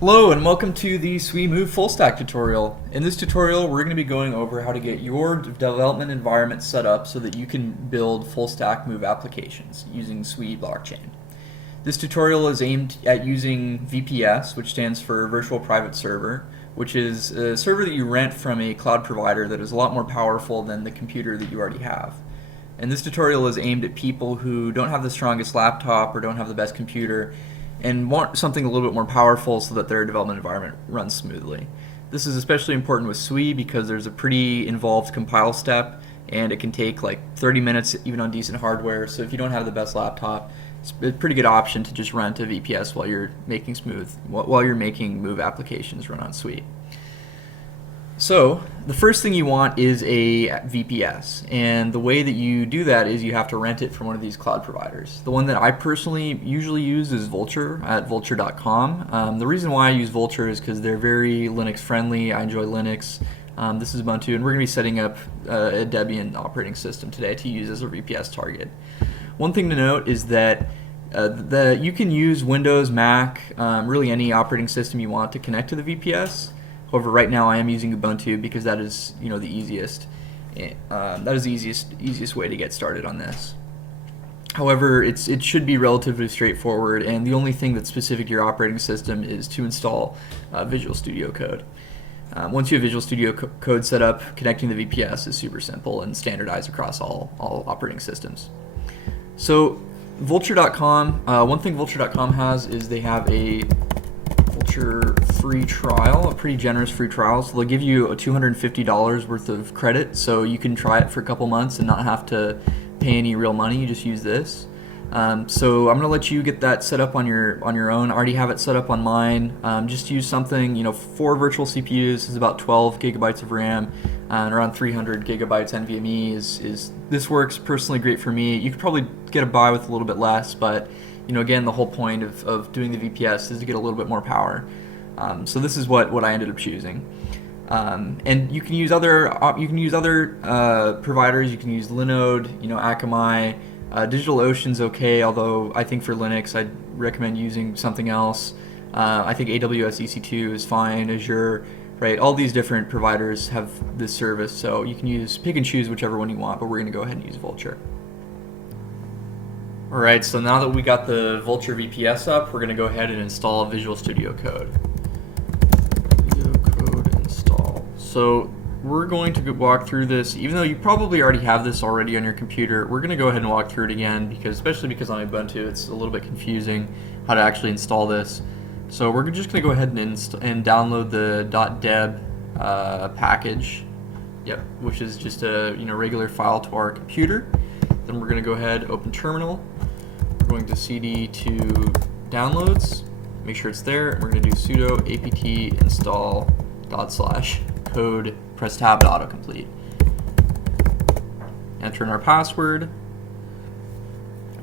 Hello and welcome to the Sui Move Fullstack tutorial. In this tutorial we're going to be going over how to get your development environment set up so that you can build full stack Move applications using Sui blockchain. This tutorial is aimed at using VPS, which stands for Virtual Private Server, which is a server that you rent from a cloud provider that is a lot more powerful than the computer that you already have. And this tutorial is aimed at people who don't have the strongest laptop or don't have the best computer and want something a little bit more powerful so that their development environment runs smoothly. This is especially important with Sui because there's a pretty involved compile step and it can take like 30 minutes even on decent hardware, so if you don't have the best laptop, it's a pretty good option to just rent a VPS while you're making Move applications run on Sui. So the first thing you want is a VPS, and the way that you do that is you have to rent it from one of these cloud providers. The one that I personally usually use is Vultr at vultr.com. The reason why I use Vultr is because they're very Linux friendly. I enjoy Linux. This is Ubuntu, and we're going to be setting up a Debian operating system today to use as a VPS target. One thing to note is that you can use Windows, Mac, really any operating system you want to connect to the VPS. However, right now I am using Ubuntu because that is, the easiest. That is the easiest way to get started on this. However, it should be relatively straightforward, and the only thing that's specific to your operating system is to install Visual Studio Code. Once you have Visual Studio Code set up, connecting the VPS is super simple and standardized across all operating systems. So, Vultr.com. One thing Vultr.com has is they have a Vultr free trial, a pretty generous free trial. So they'll give you a $250 worth of credit, so you can try it for a couple months and not have to pay any real money. You just use this. So I'm going to let you get that set up on your own. I already have it set up on mine. Just use something, 4 virtual CPUs is about 12 gigabytes of RAM, and around 300 gigabytes NVMe is this works personally great for me. You could probably get by with a little bit less, but again, the whole point of doing the VPS is to get a little bit more power. So this is what I ended up choosing. And you can use other providers. You can use Linode, Akamai. DigitalOcean's okay, although I think for Linux I'd recommend using something else. I think AWS EC2 is fine. Azure, right? All these different providers have this service, so you can pick and choose whichever one you want. But we're going to go ahead and use Vultr. Alright, so now that we got the Vultr VPS up, we're going to go ahead and install Visual Studio Code. Video code install. So we're going to walk through this, even though you probably already have this already on your computer. We're going to go ahead and walk through it again, especially because on Ubuntu it's a little bit confusing how to actually install this. So we're just going to go ahead and download the .deb package, which is just a regular file to our computer. Then we're going to go ahead, open terminal. We're going to cd to downloads, make sure it's there, and we're going to do sudo apt install / code, press tab to autocomplete. Enter in our password,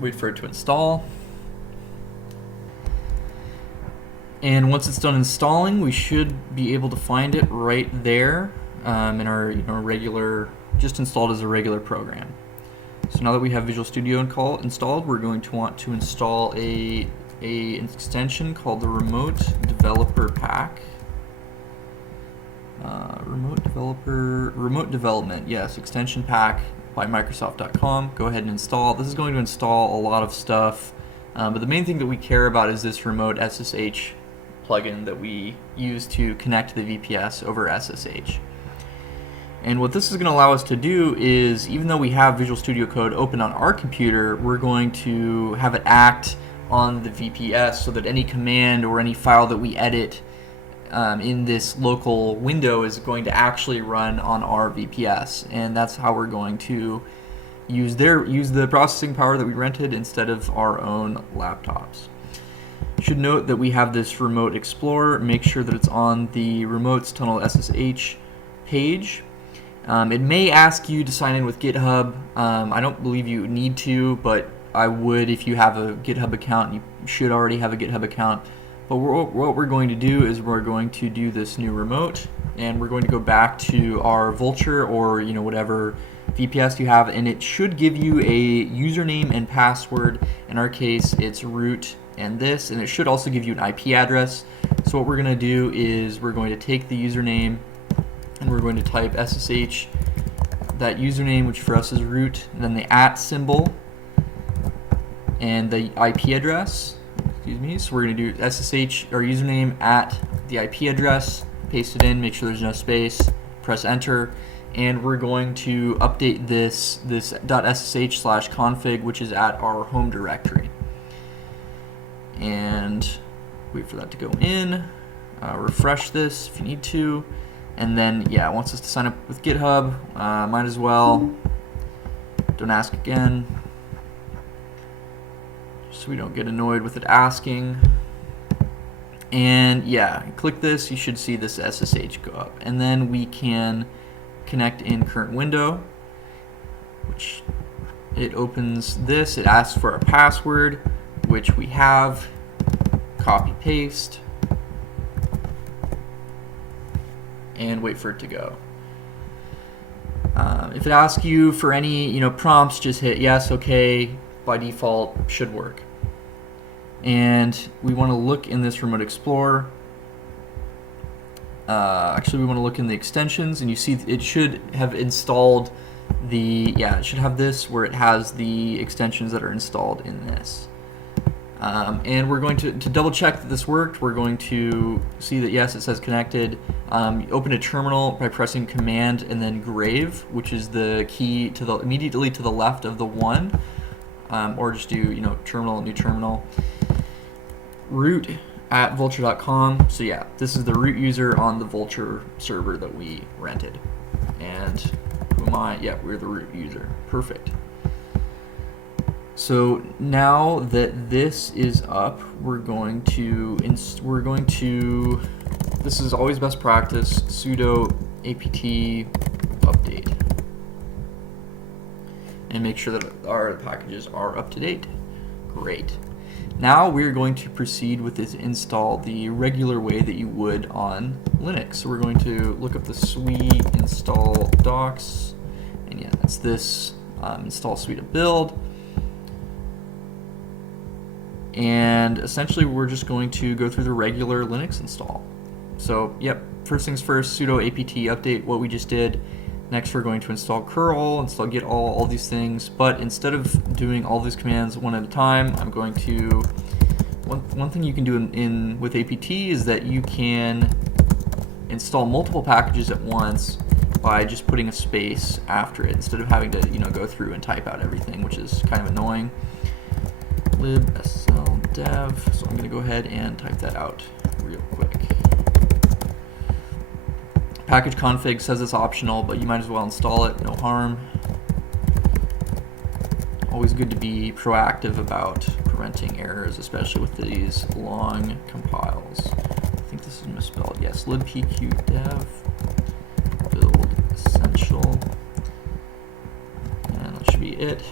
wait for it to install. And once it's done installing, we should be able to find it right there in our regular, just installed as a regular program. So now that we have Visual Studio installed, we're going to want to install an extension called the Remote Developer Pack. Remote Development, yes, extension pack by Microsoft.com. Go ahead and install. This is going to install a lot of stuff, but the main thing that we care about is this Remote SSH plugin that we use to connect the VPS over SSH. And what this is going to allow us to do is, even though we have Visual Studio Code open on our computer, we're going to have it act on the VPS so that any command or any file that we edit in this local window is going to actually run on our VPS. And that's how we're going to use the processing power that we rented instead of our own laptops. You should note that we have this Remote Explorer. Make sure that it's on the Remotes Tunnel SSH page. It may ask you to sign in with GitHub. I don't believe you need to, but I would if you have a GitHub account. You should already have a GitHub account. But what we're going to do is we're going to do this new remote, and we're going to go back to our Vultr or whatever VPS you have, and it should give you a username and password. In our case, it's root and this, and it should also give you an IP address. So what we're going to do is we're going to take the username and we're going to type SSH, that username, which for us is root, and then the @ symbol and the IP address. Excuse me. So we're going to do SSH, or username, at the IP address, paste it in, make sure there's no space, press enter, and we're going to update this .sh/config, which is at our home directory. And wait for that to go in. Refresh this if you need to. And then, yeah, it wants us to sign up with GitHub. Might as well. Don't ask again, so we don't get annoyed with it asking. And yeah, click this, you should see this SSH go up. And then we can connect in current window, which it opens this, it asks for our password, which we have, copy paste, and wait for it to go. If it asks you for any prompts, just hit yes, okay, by default should work. And we want to look in this Remote Explorer. Actually, we want to look in the extensions, and you see it should have installed it should have this where it has the extensions that are installed in this. And we're going to double check that this worked. We're going to see that yes, it says connected. Open a terminal by pressing Command and then Grave, which is the key to the immediately to the left of the 1, or just do terminal, new terminal. Root at vultr.com. So yeah, this is the root user on the Vultr server that we rented. And who am I? Yeah, we're the root user. Perfect. So now that this is up, we're going to this is always best practice, sudo apt update, and make sure that our packages are up to date. Great. Now we're going to proceed with this install the regular way that you would on Linux. So we're going to look up the Sui install docs, and yeah, that's this install suite of build. And essentially we're just going to go through the regular Linux install. So yep, first things first, sudo apt update, what we just did. Next we're going to install curl, install git-all, all these things, but instead of doing all these commands one at a time, I'm going to, one thing you can do with apt is that you can install multiple packages at once by just putting a space after it, instead of having to go through and type out everything, which is kind of annoying. Libsl-dev, so I'm going to go ahead and type that out real quick. Pkg-config says it's optional, but you might as well install it, no harm. Always good to be proactive about preventing errors, especially with these long compiles. I think this is misspelled. Yes, libpq-dev, build essential, and that should be it.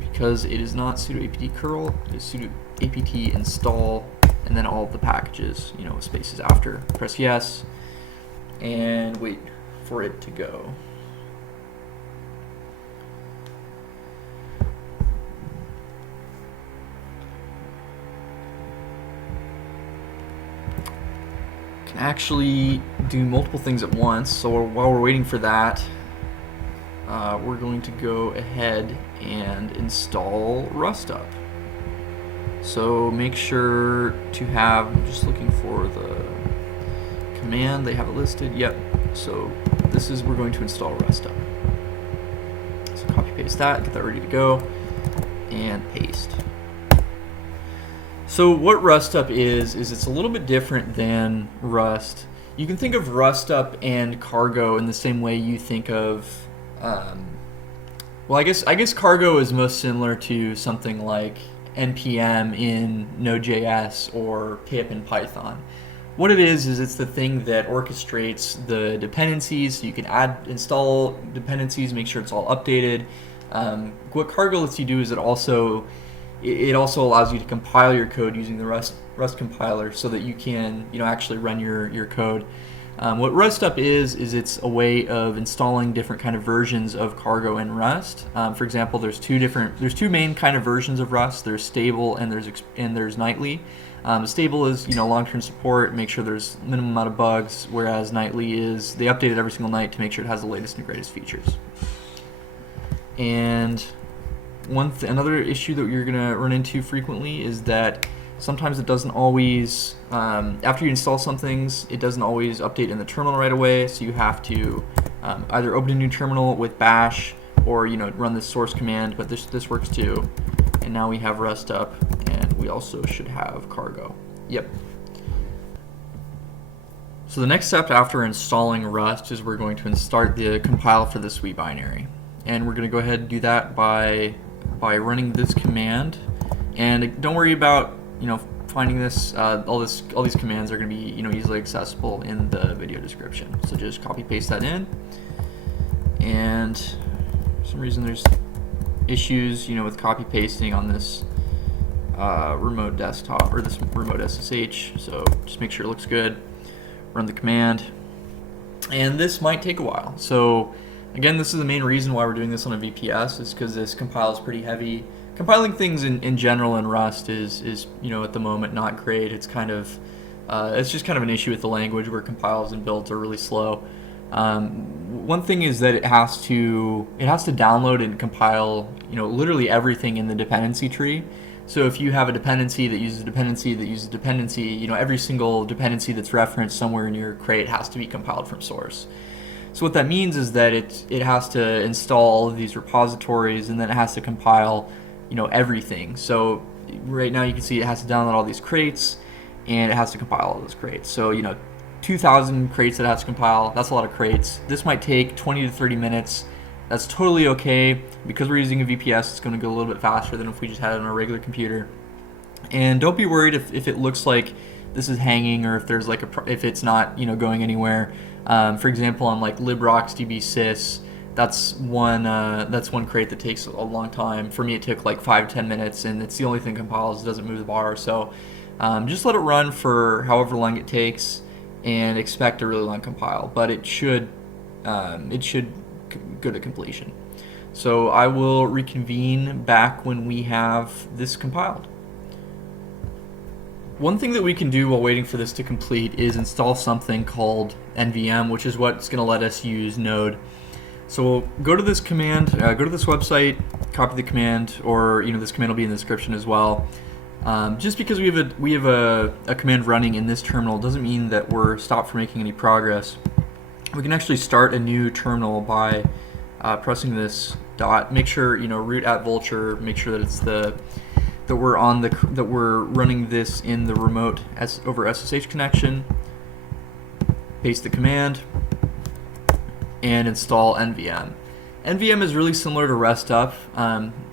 Because it is not sudo apt curl, it is sudo apt install, and then all of the packages, with spaces after. Press yes, and wait for it to go. Can actually do multiple things at once, so while we're waiting for that, we're going to go ahead and install Rust up. So make sure to have, I'm just looking for the command, they have it listed, yep. So this is, we're going to install Rust up. So copy paste that, get that ready to go, and paste. So what Rust up is it's a little bit different than Rust. You can think of Rust up and Cargo in the same way you think of, well, I guess Cargo is most similar to something like npm in Node.js or pip in Python. What it is it's the thing that orchestrates the dependencies. So you can install dependencies, make sure it's all updated. What Cargo lets you do is it also allows you to compile your code using the Rust compiler, so that you can actually run your code. What RustUp is it's a way of installing different kind of versions of Cargo in Rust. For example, there's two main kind of versions of Rust. There's stable and there's nightly. Stable is long-term support, make sure there's minimum amount of bugs, whereas nightly is they update it every single night to make sure it has the latest and greatest features. And another issue that you're going to run into frequently is that sometimes it doesn't always, after you install some things, it doesn't always update in the terminal right away, so you have to either open a new terminal with bash or run this source command, but this works too. And now we have Rust up, and we also should have Cargo. Yep. So the next step after installing Rust is we're going to start the compile for the Sui binary. And we're going to go ahead and do that by running this command. And don't worry about finding this. All these commands are going to be easily accessible in the video description. So just copy paste that in. And for some reason there's issues with copy pasting on this remote desktop or this remote SSH. So just make sure it looks good. Run the command, and this might take a while. So again, this is the main reason why we're doing this on a VPS, is because this compile is pretty heavy. Compiling things in general in Rust is at the moment not great. It's kind of it's just kind of an issue with the language where compiles and builds are really slow. One thing is that it has to download and compile literally everything in the dependency tree. So if you have a dependency that uses a dependency that uses a dependency, every single dependency that's referenced somewhere in your crate has to be compiled from source. So what that means is that it has to install all of these repositories, and then it has to compile everything. So right now you can see it has to download all these crates, and it has to compile all those crates. So 2,000 crates that it has to compile, that's a lot of crates. This might take 20 to 30 minutes. That's totally okay. Because we're using a VPS, it's going to go a little bit faster than if we just had it on a regular computer. And don't be worried if it looks like this is hanging, or if there's if it's not going anywhere. For example, on librox-db-sys, that's one crate that takes a long time. For me, it took 5 to 10 minutes, and it's the only thing that compiles. It doesn't move the bar. So just let it run for however long it takes, and expect a really long compile. But it should go to completion. So I will reconvene back when we have this compiled. One thing that we can do while waiting for this to complete is install something called nvm, which is what's going to let us use Node. So we'll go to this command, go to this website, copy the command, or this command will be in the description as well. Just because we have a command running in this terminal doesn't mean that we're stopped from making any progress. We can actually start a new terminal by pressing this dot. Make sure root at Vultr. Make sure that it's that we're running this in the remote over SSH connection. Paste the command and install nvm. NVM is really similar to RustUp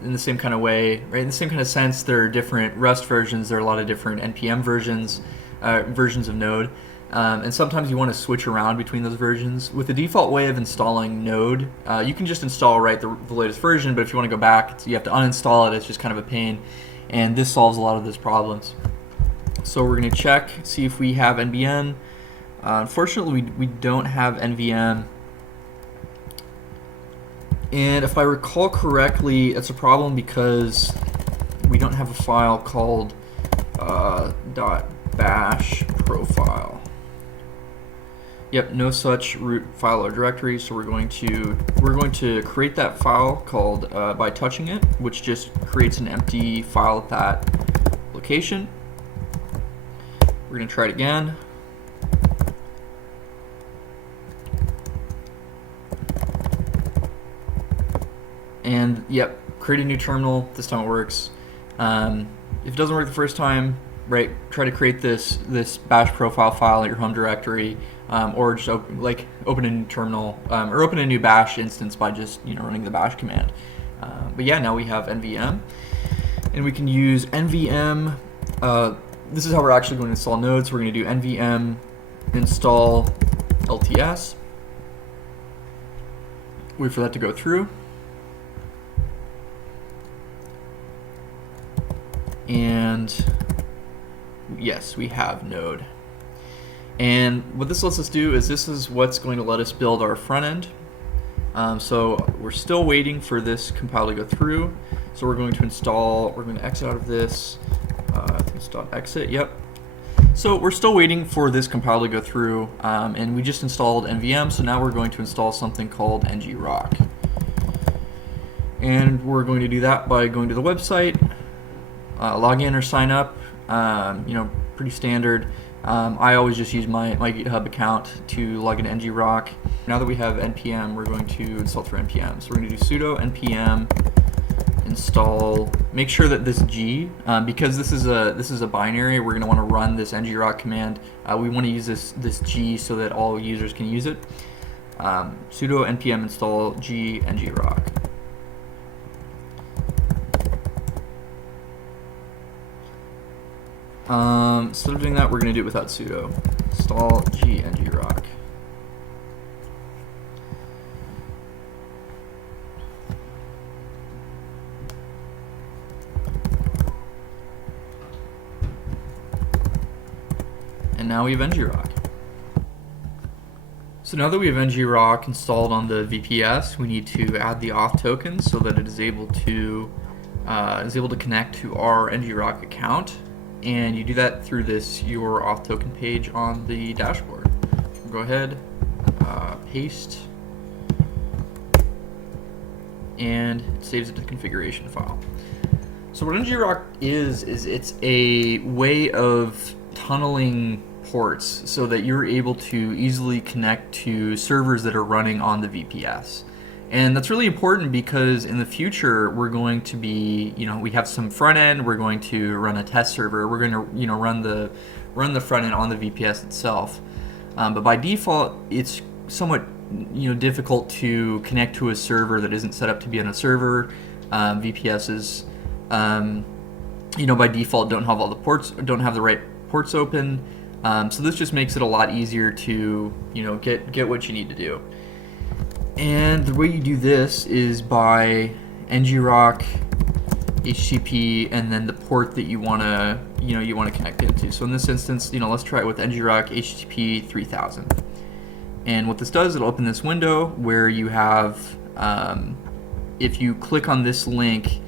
in the same kind of way, right? In the same kind of sense, there are different Rust versions. There are a lot of different npm versions of Node. And sometimes you want to switch around between those versions. With the default way of installing Node, you can just install the latest version, but if you want to go back, you have to uninstall it. It's just kind of a pain, and this solves a lot of those problems. So we're going to check, see if we have NVM. Unfortunately, we don't have NVM. And if I recall correctly, it's a problem because we don't have a file called .bash profile. Yep, no such root file or directory. So we're going to create that file called by touching it, which just creates an empty file at that location. We're going to try it again. And yep, create a new terminal. This time it works. If it doesn't work the first time, right, try to create this bash profile file at your home directory, or just open a new terminal, or open a new bash instance by just running the bash command. But yeah, now we have nvm, and we can use nvm. This is how we're actually going to install Node. So we're going to do nvm install lts. Wait for that to go through. And yes, we have Node. And what this lets us do is this is what's going to let us build our front end. So we're still waiting for this compile to go through. So we're going to exit out of this, install exit, yep. So we're still waiting for this compile to go through, and we just installed NVM, so now we're going to install something called ng-rock. And we're going to do that by going to the website, log in or sign up, pretty standard. I always just use my GitHub account to log into ng-rock. Now that we have npm, we're going to install through npm. So we're going to do sudo npm install. Make sure that this g, because this is a binary, we're going to want to run this ng-rock command. We want to use this g so that all users can use it. Sudo npm install g ng-rock. Instead of doing that, we're going to do it without sudo. Install g ng-rock. And now we have ng-rock. So now that we have ng-rock installed on the VPS, we need to add the auth token so that it is able to connect to our ng-rock account. And you do that through this your auth token page on the dashboard. Go ahead, paste, and it saves it to the configuration file. So what ng-rock is it's a way of tunneling ports so that you're able to easily connect to servers that are running on the VPS. And that's really important because in the future we're going to be, we have some front end, we're going to run a test server, we're going to, run the front end on the VPS itself. But by default, it's somewhat, difficult to connect to a server that isn't set up to be on a server. VPSs, by default don't have all the ports, don't have the right ports open. So this just makes it a lot easier to, get what you need to do. And the way you do this is by ng-rock, HTTP, and then the port that you want to connect into. So in this instance, let's try it with ng-rock HTTP 3000. And what this does, it'll open this window where you have, if you click on this link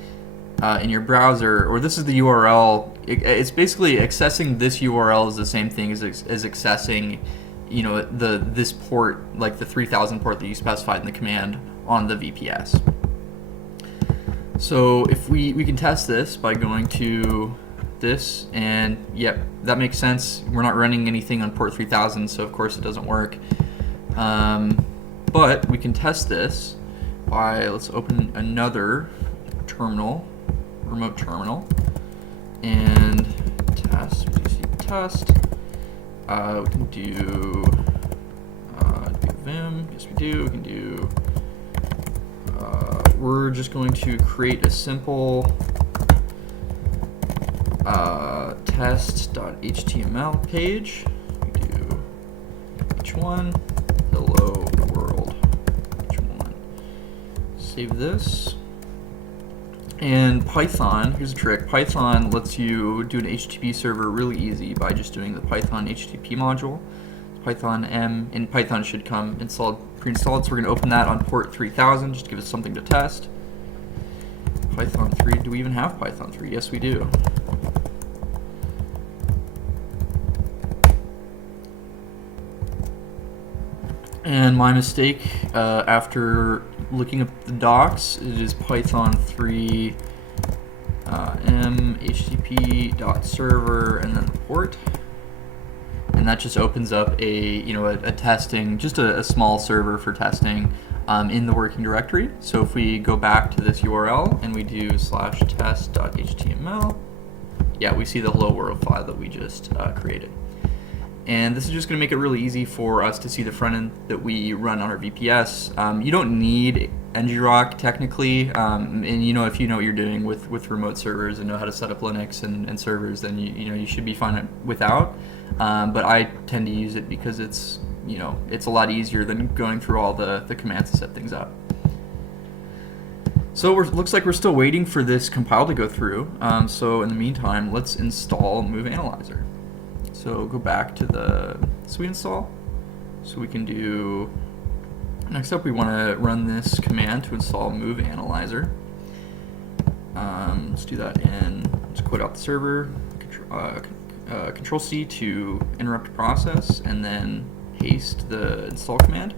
in your browser, or this is the URL, it's basically accessing this URL is the same thing as accessing this port, like the 3000 port that you specified in the command on the VPS. So if we can test this by going to this, and yep, that makes sense. We're not running anything on port 3000, so of course it doesn't work. But we can test this by, let's open another terminal, remote terminal, and test, test. We can do vim, yes we do, we can do, we're just going to create a simple test.html page. We do h1, hello world, h1. Save this. And Python, here's a trick. Python lets you do an HTTP server really easy by just doing the Python HTTP module. Python M, and Python should come pre-installed, so we're going to open that on port 3000 just to give us something to test. Python 3, do we even have Python 3? Yes, we do. And my mistake, after looking up the docs, it is Python 3 m http.server and then the port. And that just opens up a testing, just a small server for testing in the working directory. So if we go back to this URL and we do /test.html, yeah, we see the hello world file that we just created. And this is just going to make it really easy for us to see the front end that we run on our VPS. You don't need ng-rock technically, and if you know what you're doing with remote servers and know how to set up Linux and servers, then you should be fine without. But I tend to use it because it's a lot easier than going through all the commands to set things up. So looks like we're still waiting for this compile to go through. So in the meantime, let's install Move-analyzer. So go back to the Sui install. So we can do, next up we want to run this command to install Move-analyzer. Let's do that in, let's quit out the server, Control C to interrupt process, and then paste the install command.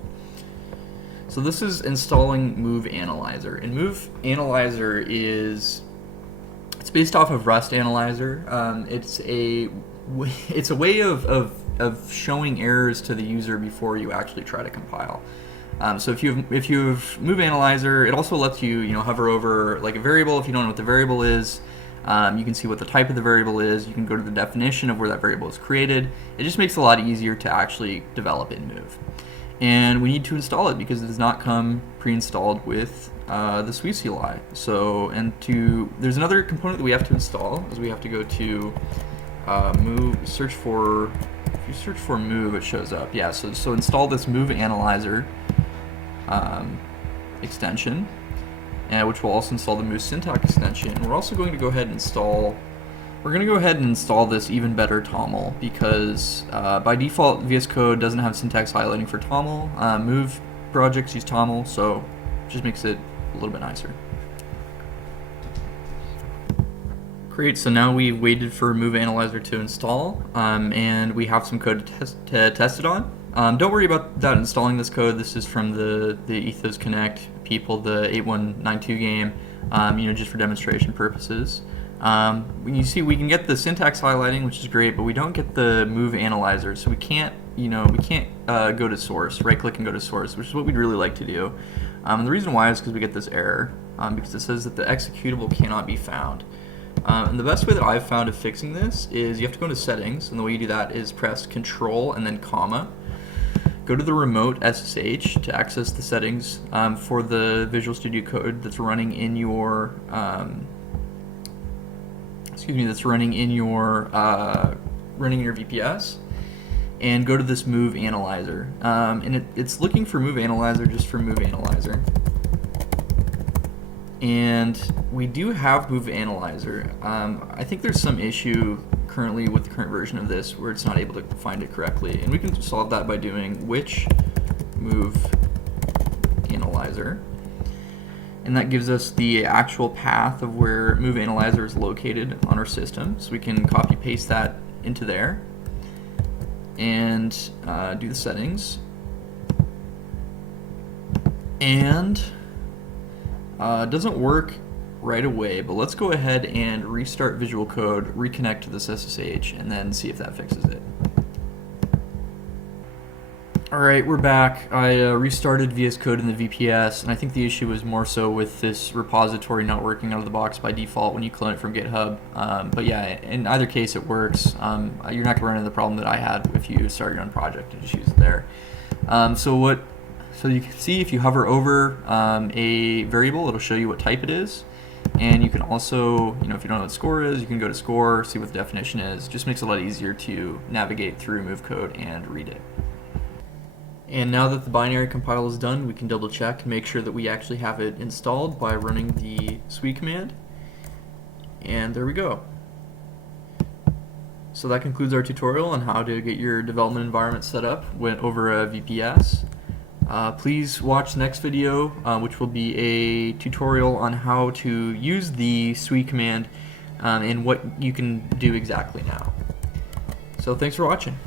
So this is installing Move-analyzer, and Move-analyzer it's based off of Rust Analyzer. It's a way of showing errors to the user before you actually try to compile. So if you've Move-analyzer, it also lets you hover over like a variable. If you don't know what the variable is, you can see what the type of the variable is. You can go to the definition of where that variable is created. It just makes it a lot easier to actually develop in Move. And we need to install it because it does not come pre-installed with the Sui CLI. So, there's another component that we have to install, is we have to go to Move, if you search for Move, it shows up. Yeah, so install this Move-analyzer extension, which will also install the Move syntax extension. We're also going to go ahead and install this even better TOML, because by default VS Code doesn't have syntax highlighting for TOML. Move projects use TOML, so it just makes it a little bit nicer. Great, so now we've waited for Move-analyzer to install, and we have some code to test it on. Don't worry about installing this code. This is from the Ethos Connect people, the 8192 game, just for demonstration purposes. You see, we can get the syntax highlighting, which is great, but we don't get the Move-analyzer, so we can't go to source, right-click and go to source, which is what we'd really like to do. And the reason why is because we get this error, because it says that the executable cannot be found. And the best way that I've found of fixing this is you have to go into settings, and the way you do that is press Control and then comma. Go to the remote SSH to access the settings for the Visual Studio Code that's running in your running your VPS, and go to this Move-analyzer. And it's looking for Move-analyzer just for Move-analyzer. And we do have Move-analyzer. I think there's some issue currently with the current version of this where it's not able to find it correctly, and we can solve that by doing which Move-analyzer, and that gives us the actual path of where Move-analyzer is located on our system. So we can copy paste that into there and do the settings, and it doesn't work right away, but let's go ahead and restart Visual Code, reconnect to this SSH, and then see if that fixes it. Alright, we're back. I restarted VS Code in the VPS, and I think the issue was more so with this repository not working out of the box by default when you clone it from GitHub. But yeah, in either case it works. You're not going to run into the problem that I had if you start your own project and just use it there. So you can see if you hover over a variable, it'll show you what type it is. And you can also, if you don't know what score is, you can go to score, see what the definition is. Just makes it a lot easier to navigate through Move code and read it. And now that the binary compile is done, we can double check and make sure that we actually have it installed by running the Sui command. And there we go. So that concludes our tutorial on how to get your development environment set up over a VPS. Please watch the next video, which will be a tutorial on how to use the Sui command and what you can do exactly now. So thanks for watching.